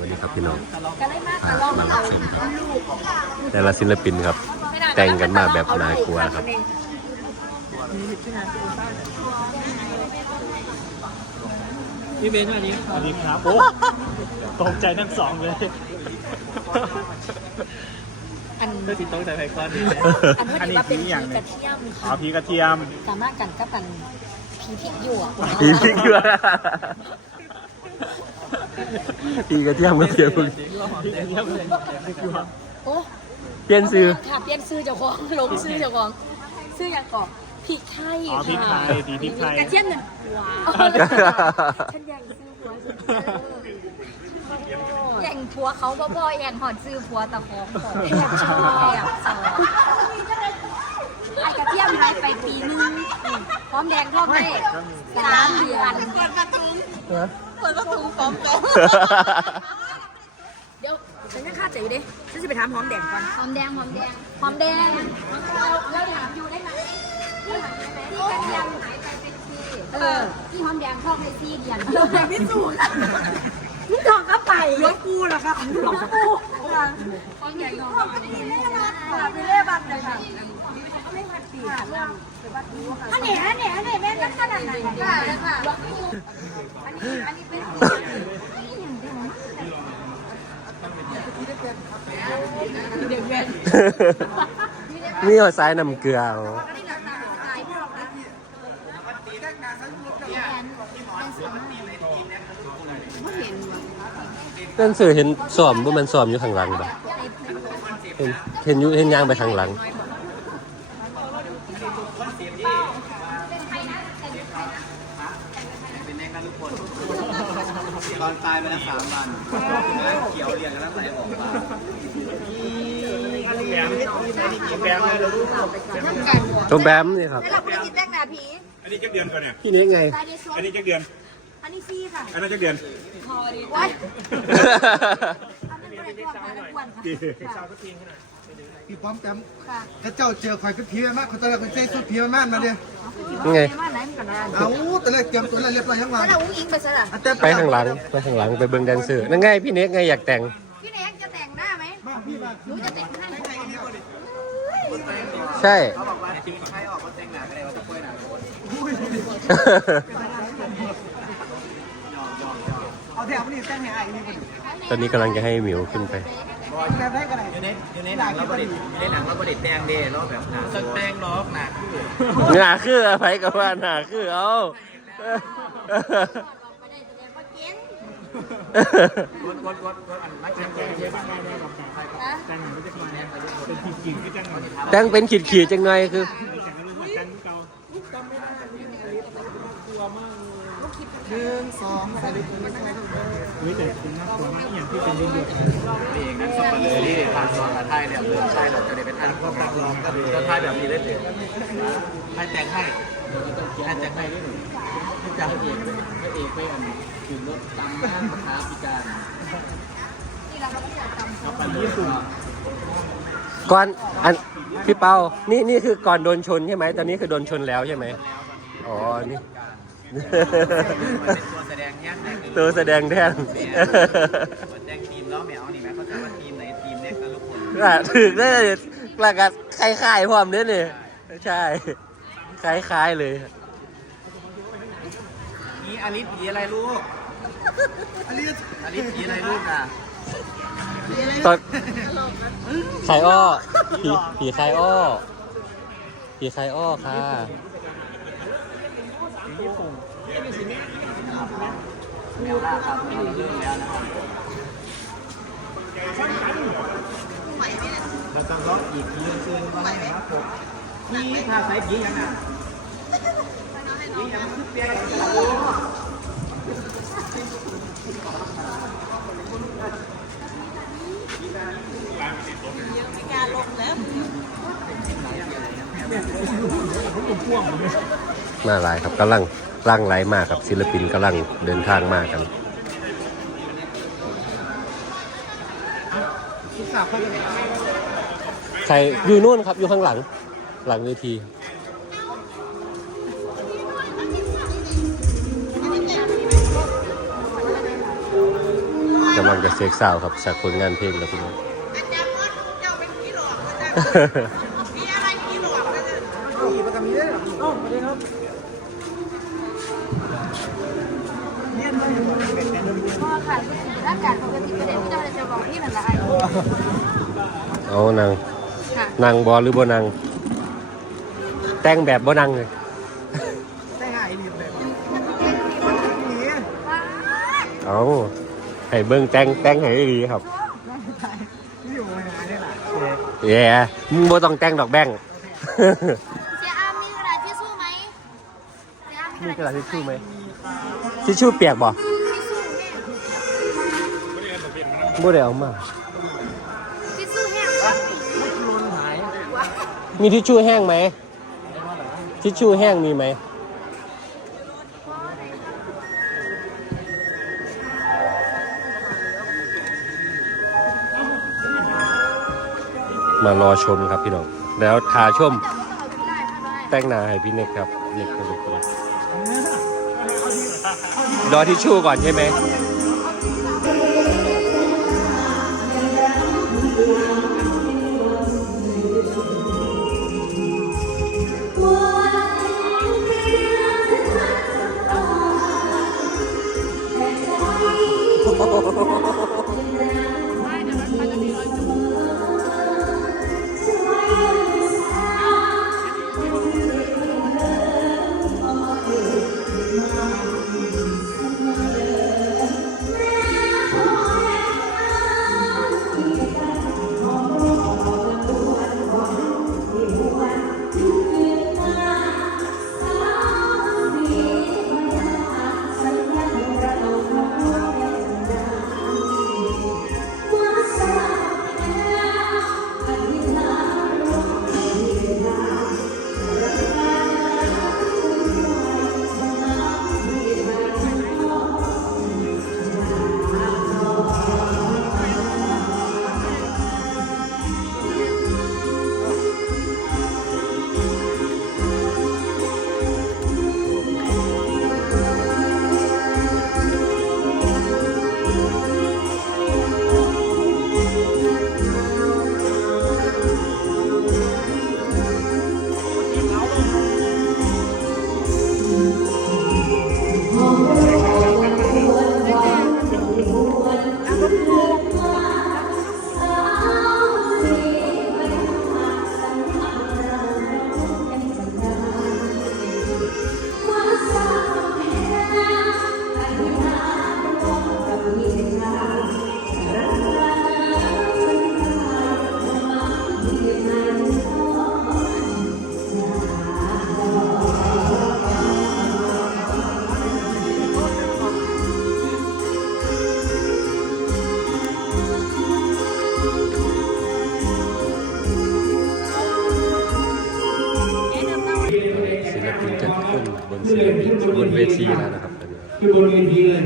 วัสดีครับพี่น้องก็ได้มากแต่ลองเอาลูกแต่ละศิลปินครับ แต่งกันมาแบบน่ากลัวครับ พี่เบนสวัสดีสวัสดีครับโอ้ตกใจทั้งสองเลยอันเพื่อติดตกใจไพคอนนี่อันอันนี้นี้ว่าเป็นผีผีอย่างกหนึระง เทียมอ๋อผีกระเทียมสามารถกันกับอันผีพริกหยวกปีพริกเกลือ ปีกระเทียมกระเทียมผีกระเทียมเลยโอ้เปลี่ยนซื้อค่ะเปลี่ยนซื้อเจ้าของลงซื้อเจ้าของซื้ออย่างก่อนพริกไทยอ๋อพริกไทยผีพริกไทยกระเทียมหนึ่งว้าวฉันใหญ่ซื้อหัวฉันแย่งผัวเขาบ่บ่แย่งหอดซื้อผัวตะของของแย่งชอบแอบสองไอ้กระเที ยมหายไปปีนึงพร้อมแดงทอดได้สามเดือนเดี๋ยวฉันยังคาใจอยู่ดิฉันจะไปถามหอมแดงก่อนหอมแดงหอมแดงหอมแดงเราเราถามอยู่ได้ไหมที่ถามได้ไหมที่กระเทียมหายไปเป็นทีเออที่หอมแดงทอดในซีเดียนเราแดงพิสูจน์นี่ทองก็ไปยกกูเหรอคะยกกูหอมแดงทอดไปเล่บังเลยค่ะ อันนี้อันนี้อันนี้แม่ก็ขนาดไหนค่ะค่ะอันนี้อันนี้เป็นเด็กเรียนนี่เอาซ้ายนำเกลือเอานั่นสื่อเห็นสอมว่ามันสอมอยู่ข้างหลังปะเห็นเห็นอยู่เห็นยางไปข้างหลัง ตอนตายไปแล้วสามวันเขียวเรียงกันแล้วไหลออกมาแบมแบมเลยลูกโจมแบมนี่ครับเราไม่ได้แต่งหน้าผีอันนี้จักเดือนก่อนเนี่ยพี่เนี้ไงอันนี้จักเดือน อันนี้ฟรีค่ะอันนั้นจักเดือนว้ายอันนั้นไม่ได้ทอดมาแล้วกวนค่ะ พี่ป้อมแปมถ้าเจ้าเจอข่อยเป็นผีแม่มากคนตอนแรกเป็นเจ้สุดผีแม่มากมาเด้อไงมาไหนมันกันนะเอาตอนแรกเตรียมตัวแล้วเรียบร้อยยังวะแล้วอุ้งอิงไปซะล่ะอันแต่ไปข้างหลังไปข้างหลังไปเบิ่งแดนเซอร์นั่นไงพี่เน็กไงอยากแต่งพี่เน็กจะแต่งหน้าไหมบ้านพี่บ้านหนูจะแต่งให้ใช่เขาบอกว่าใครออกมาแต่งหน้าก็ได้ว่าจะป่วยหนาโดนเอาแถวนี้แต่งให้ไอ้นี่คนตอนนี้กำลังจะให้หมิวขึ้นไป แบบได้ก็ได้อยู่ในอยู่ในหนังเราประดิษฐ์อยู่ในหนังเราประดิษฐ์แดงเด้แล้วแบบหนาสักแดงเนาะหนาคือหนาคืออะไรกับว่าหนาคือเอากดกดกดกดอันนักแสดงเยอะมากเลยแต่งหนูจะมาเป็นผีจริงที่แต่งหนูแต่งเป็นขีดขีดๆจังหน่อยคือแต่งลูกแต่งเก่าหนึ่งสองสามอุ้ยแต่คุณน่ากลัวมากอย่าง ที่เป็นเดือดนี่เองนะสับปะเลอที่ทานซอนกับไทยเนี่ยเออใช่เราจะได้ไปทานความรักเราก็ไทยแบบนี้ได้เลยให้แต่งให้ให้แต่งให้ด้วยหนูให้จ้าเอกพระเอกไปอันถึงรถตามบ้านประคาพิการญี่ปุ่นก่อนอันพี่เปานี่นี่คือก่อนโดนชนใช่ไหมตอนนี้คือโดนชนแล้วใช่ไหมอ๋อนี่ ตัวแสดงแยกแดงตัวแสดงแทนแดงทีมแล้วแมวนี่ไหมเขาจะว่าทีมไหนทีมเล็กกับลูกคนอะถึกได้เลยประกาศคล้ายๆพร้อมเด้อเนี่ยใช่คล้ายๆเลยนี่อลิสผีอะไรลูกอลิสอลิสผีอะไรลูกอะตอนไข่อ้อผีผีไข่อ้อผีไข่อ้อค่ะ แมวล่าครับแมวเรื่องแล้วนะครับเราต้องล็อกอีกทีนึงคืนว่าไหมครับผมที่ถ้าใช้ผียังอะผียังคือเปลี่ยนกันโอ้มาหลายครับกำลัง ร่างไหลมากครับศิลปินกำลังเดินทางมากันใครอยู่นู่นครับอยู่ข้างหลัง หลังเวทีกำลังอนกับเซ็กสาวครับจากผลงานเพลงแล้วพี่น้อง พ่อค่ะร่างกายปกติประเด็นที่เราจะบอกที่นั่นแหละไอ้เอานางค่ะนางบอหรือบนางแต่งแบบบ่นางเลยเอาให้เบิ่งแต่งแต่งให้ดีครับแย่มึงบ่ต้องแต่งดอกแบง กกระระดาดาษษทิทิชชชู่ชู่ไหไหมมทิชชู่เปียกบ่ทิชชู่แห้งบ่ได้เอามา ทิชชู่แห้งครับมีทิชชู่แห้งไหม ทิชชู่แห้งมีไหม มารอชมครับพี่น้อง แล้วทาชมแต่ว่าต้องเอาที่ได้ค่ะด้วยแต่งหน้าให้พี่เน็กครับเน็กเป็นคน รอทิชชู่ก่อนใช่ไหม ศิลปินจะขึ้นบนศิลปินบนเวทีแล้วนะครับตอนนี้คือบนเวทีเลย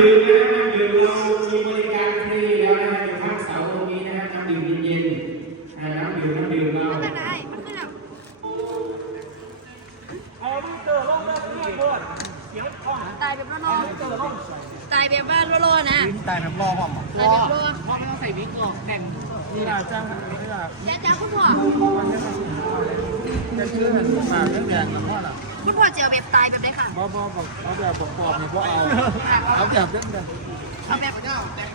ดื่มนะน้ำดื่มเรามีบริการฟรีแล้วนะครับอยู่ภาคเสาตรงนี้นะครับน้ำดื่มเย็นๆอ่าน้ำดื่มน้ำดื่มเรามันได้มันขึ้นเอาลูกเตอร์ลงแล้วเพื่อนเพื่อนเสียงอ่อนตายแบบโลๆตายแบบว่าโลๆนะ ตายน้ำรอป่ะหมตายแบบโลพ่อไม่ต้องใส่วิกหรอกแต่งนี่ล่ะจ้างนี่ล่ะเดี๋ยวจ้าคุณพ่อจะชื่อมันมาเรื่องแดงนะพ่อน่ะ คุณพ่อเจอแบบตายแบบไหนค่ะ บ่บ่บ่เอาแบบปลอมเนี่ยบ่เอาเอาแบบเล่นแบบเอาแบบเหมือนกันแบบเด็ก